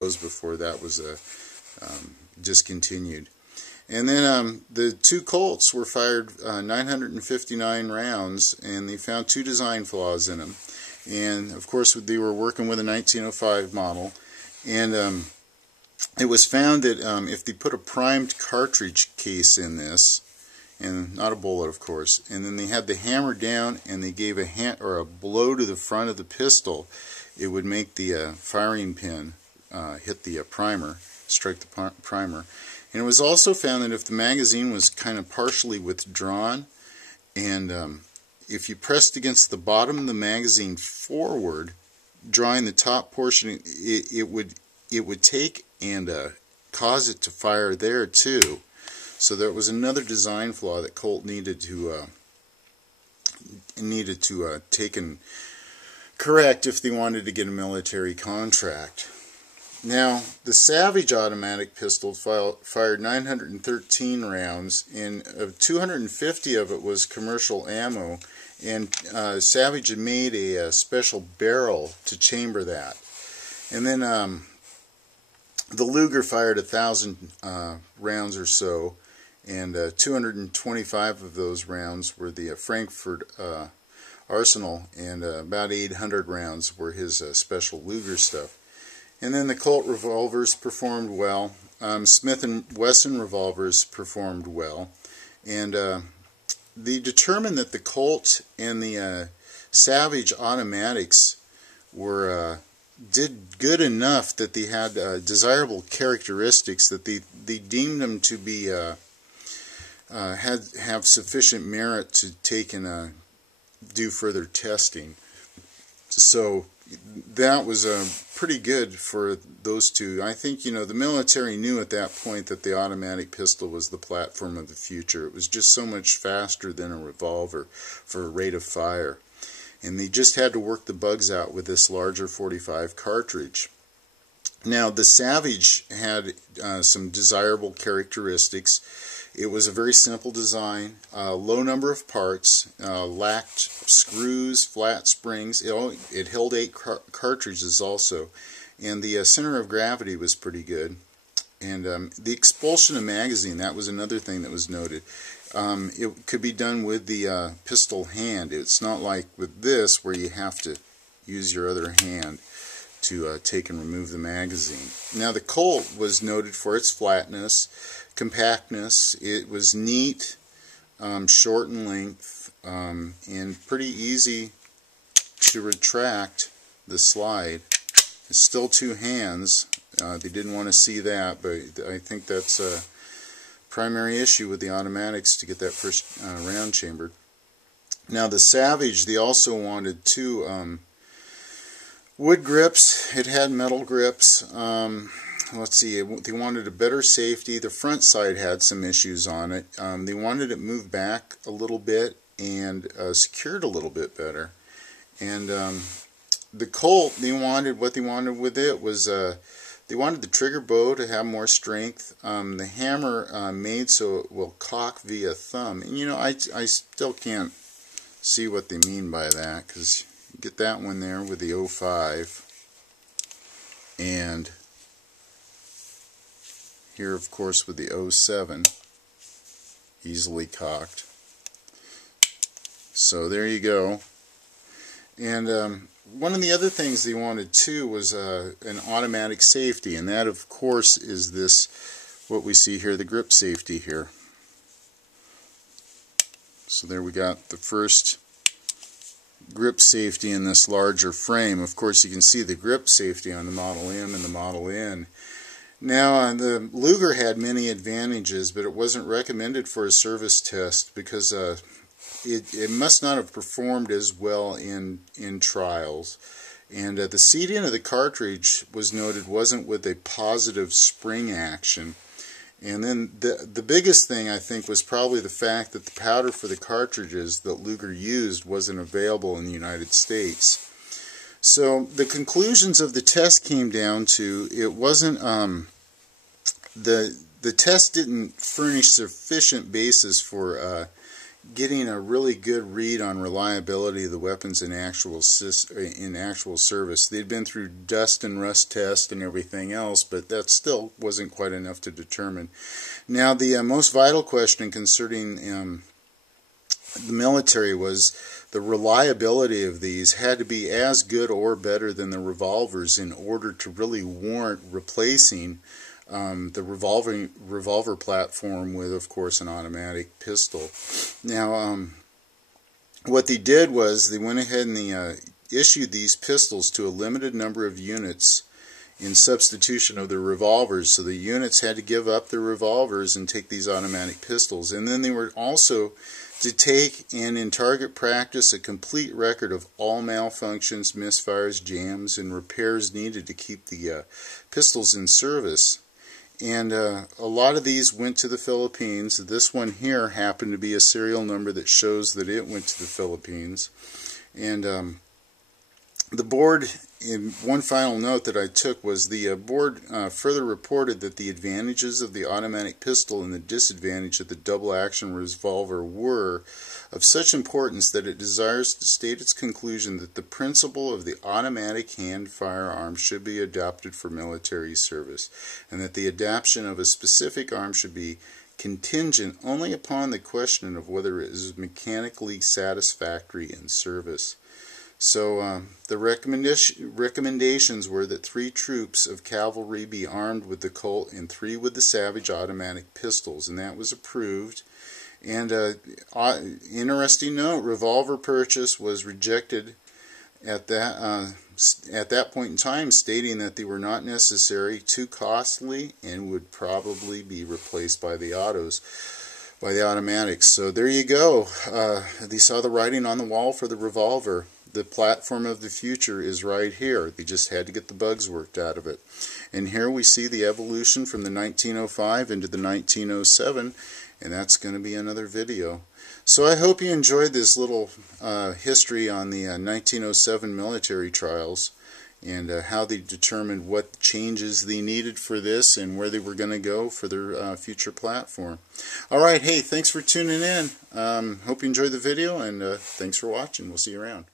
before that was discontinued. And then the two Colts were fired 959 rounds, and they found 2 design flaws in them. And of course, they were working with a 1905 model, and it was found that if they put a primed cartridge case in this, and not a bullet, of course, and then they had the hammer down and they gave a blow to the front of the pistol, it would make the firing pin hit the primer, strike the primer. And it was also found that if the magazine was kind of partially withdrawn, and if you pressed against the bottom of the magazine forward, drawing the top portion, it would take and cause it to fire there too. So there was another design flaw that Colt needed to take and correct if they wanted to get a military contract. Now, the Savage automatic pistol fired 913 rounds, and 250 of it was commercial ammo, and Savage had made a special barrel to chamber that. And then the Luger fired 1,000 rounds or so, and 225 of those rounds were the Frankfurt Arsenal, and about 800 rounds were his special Luger stuff. And then the Colt revolvers performed well. Smith & Wesson revolvers performed well. And they determined that the Colt and the Savage automatics did good enough that they had desirable characteristics that they deemed them to be have sufficient merit to take and do further testing. So that was pretty good for those two. I think, you know, the military knew at that point that the automatic pistol was the platform of the future. It was just so much faster than a revolver for a rate of fire. And they just had to work the bugs out with this larger .45 cartridge. Now, the Savage had some desirable characteristics. It was a very simple design, low number of parts, lacked screws, flat springs. It held 8 cartridges also, and the center of gravity was pretty good. And the expulsion of magazine, that was another thing that was noted. It could be done with the pistol hand. It's not like with this where you have to use your other hand to take and remove the magazine. Now, the Colt was noted for its flatness, compactness. It was neat, short in length, and pretty easy to retract the slide. It's still 2 hands. They didn't want to see that, but I think that's a primary issue with the automatics to get that first round chambered. Now, the Savage, they also wanted 2 wood grips. It had metal grips. Let's see, they wanted a better safety. The front side had some issues on it. They wanted it moved back a little bit and secured a little bit better. And the Colt, what they wanted with it was they wanted the trigger bow to have more strength. The hammer made so it will cock via thumb. And you know, I still can't see what they mean by that, because you get that one there with the 05, and here, of course, with the 07, easily cocked. So there you go. And one of the other things they wanted too was an automatic safety, and that, of course, is this, what we see here, the grip safety here. So there we got the first grip safety in this larger frame. Of course, you can see the grip safety on the Model M and the Model N. Now, the Luger had many advantages, but it wasn't recommended for a service test because it must not have performed as well in trials. And the seating of the cartridge was noted wasn't with a positive spring action. And then the biggest thing, I think, was probably the fact that the powder for the cartridges that Luger used wasn't available in the United States. So the conclusions of the test came down to it wasn't the test didn't furnish sufficient basis for getting a really good read on reliability of the weapons in actual service. They'd been through dust and rust tests and everything else, but that still wasn't quite enough to determine. Now, the most vital question concerning the military was the reliability of these had to be as good or better than the revolvers in order to really warrant replacing the revolver platform with, of course, an automatic pistol. Now, what they did was they went ahead and they issued these pistols to a limited number of units in substitution of the revolvers. So the units had to give up their revolvers and take these automatic pistols. And then they were also to take and in target practice a complete record of all malfunctions, misfires, jams, and repairs needed to keep the pistols in service. And a lot of these went to the Philippines. This one here happened to be a serial number that shows that it went to the Philippines. And the board, in one final note that I took, was the board further reported that the advantages of the automatic pistol and the disadvantage of the double-action revolver were of such importance that it desires to state its conclusion that the principle of the automatic hand firearm should be adopted for military service, and that the adoption of a specific arm should be contingent only upon the question of whether it is mechanically satisfactory in service. So the recommendations were that 3 troops of cavalry be armed with the Colt and 3 with the Savage automatic pistols, and that was approved. And interesting note, revolver purchase was rejected at that point in time, stating that they were not necessary, too costly, and would probably be replaced by the automatics. So there you go. They saw the writing on the wall for the revolver. The platform of the future is right here. They just had to get the bugs worked out of it. And here we see the evolution from the 1905 into the 1907, and that's going to be another video. So I hope you enjoyed this little history on the 1907 military trials and how they determined what changes they needed for this and where they were going to go for their future platform. Alright, hey, thanks for tuning in. Hope you enjoyed the video, and thanks for watching. We'll see you around.